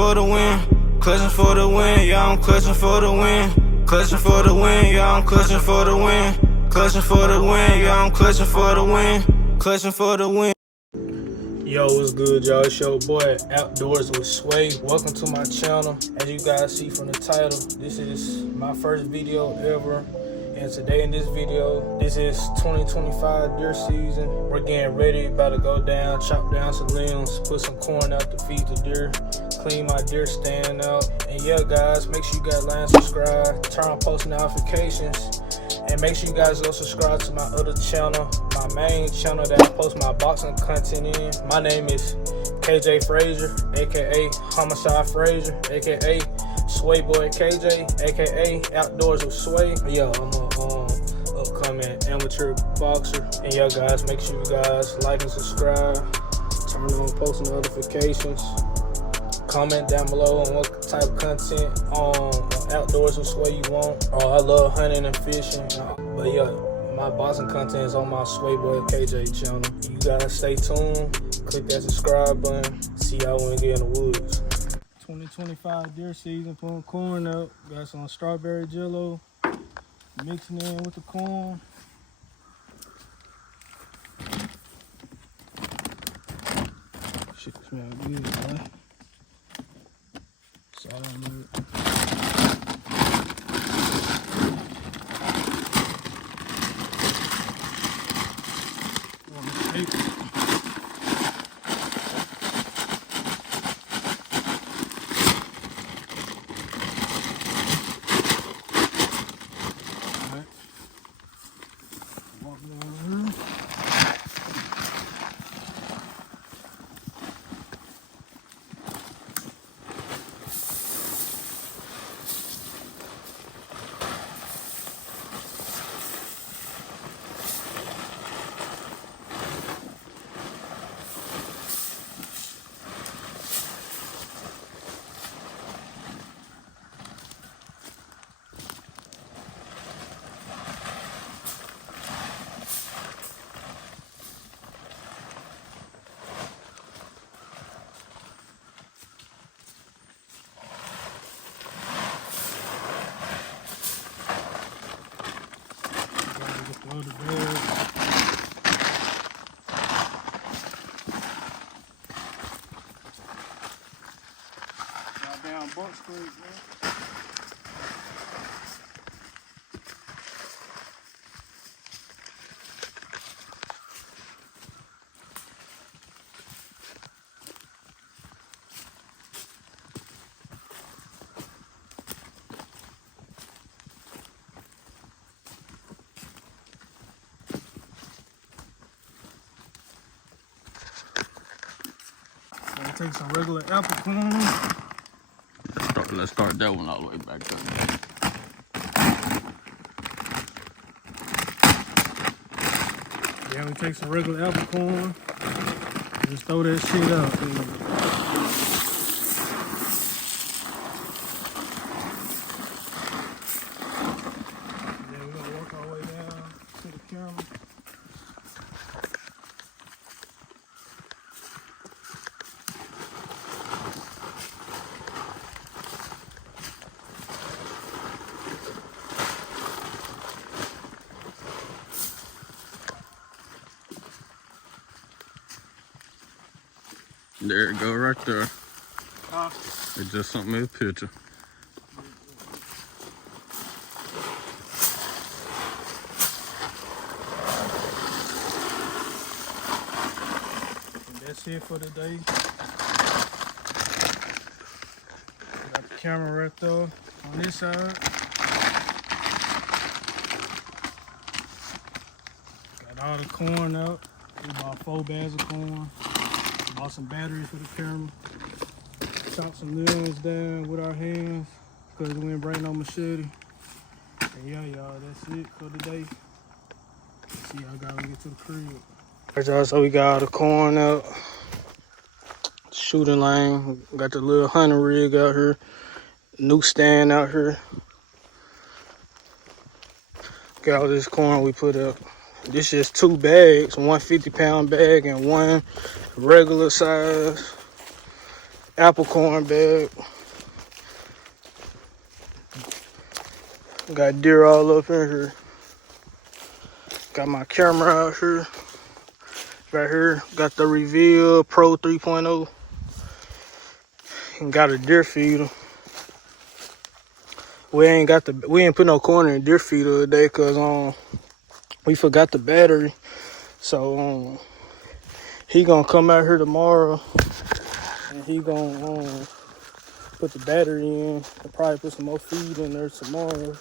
for the win. Clutching for the win, yeah, I'm clutching for the win. Clutching for the win, yeah, I'm clutching for the win. Clutching for the win, yeah, I'm clutching for the win. Clutching for the win. Yo, what's good, y'all? It's your boy Outdoors with Sway. Welcome to my channel. As you guys see from the title, this is my first video ever. And today in this video, this is 2025 deer season. We're getting ready, about to go down, chop down some limbs, put some corn out to feed the deer, clean my deer stand out. And yeah, guys, make sure you guys like and subscribe, turn on post notifications, and make sure you guys go subscribe to my other channel, my main channel that I post my boxing content in. My name is KJ Frazier, aka Homicide Frazier, aka Sway Boy KJ, aka Outdoors with Sway. Yo, I'm a upcoming amateur boxer. And yo, guys, make sure you guys like and subscribe, turn on post notifications, comment down below on what type of content on Outdoors with Sway you want. I love hunting and fishing, but yeah, my boxing content is on my Sway Boy KJ channel. You guys stay tuned, click that subscribe button, see y'all when we get in the woods. 2025 deer season, putting corn up. Got some strawberry jello, mixing in with the corn. Shit smells good, boy. That's all I need. Load the bed. Down Buck Street, man. Take some regular apple corn. Let's start that one all the way back up. Yeah, we take some regular apple corn. Just throw that shit up. Man. Then we're gonna work our way down to the camera. There it go right there. It's just something in the picture. And that's it for today. Got the camera right there on this side. Got all the corn up. We bought 4 bags of corn. Bought some batteries for the camera. Chopped some limbs down with our hands because we ain't bring no machete. And yeah, y'all, that's it for today. See y'all gotta get to the crib. Alright, y'all, so we got all the corn out. Shooting lane. Got the little hunting rig out here. New stand out here. Got all this corn we put up. This is 2 bags, one 50-pound bag and one regular size apple corn bag. Got deer all up in here. Got my camera out here. Right here, got the Reveal Pro 3.0. And got a deer feeder. We ain't put no corn in the deer feeder today because we forgot the battery. So he gonna come out here tomorrow and he gonna put the battery in and probably put some more feed in there tomorrow.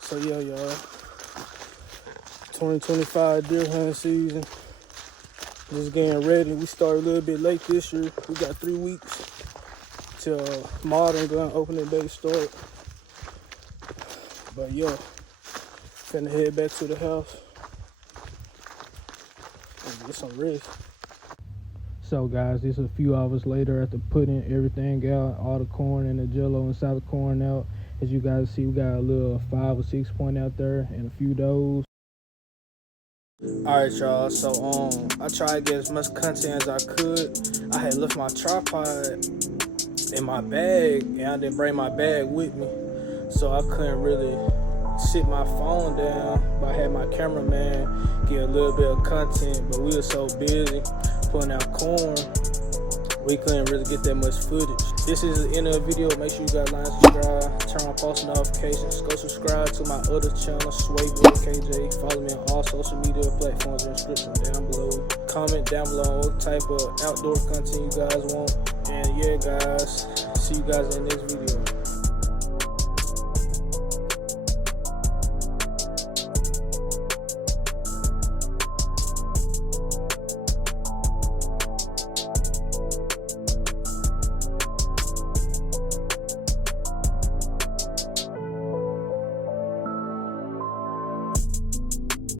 So yeah, y'all. 2025 deer hunting season. Just getting ready. We started a little bit late this year. We got 3 weeks till modern gun opening day start. But yeah, finna head back to the house and get some rest. So guys, this is a few hours later after putting everything out, all the corn and the jello inside the corn out. As you guys see, we got a little 5 or 6 point out there and a few does. Alright y'all, so I tried to get as much content as I could. I had left my tripod in my bag and I didn't bring my bag with me, so I couldn't really sit my phone down, but I had my cameraman get a little bit of content, but we were so busy putting out corn, we couldn't really get that much footage. This is the end of the video. Make sure you guys like, subscribe, turn on post notifications, go subscribe to my other channel, Sway Boy KJ. Follow me on all social media platforms in the description down below. Comment down below what type of outdoor content you guys want. And yeah guys, see you guys in the next video.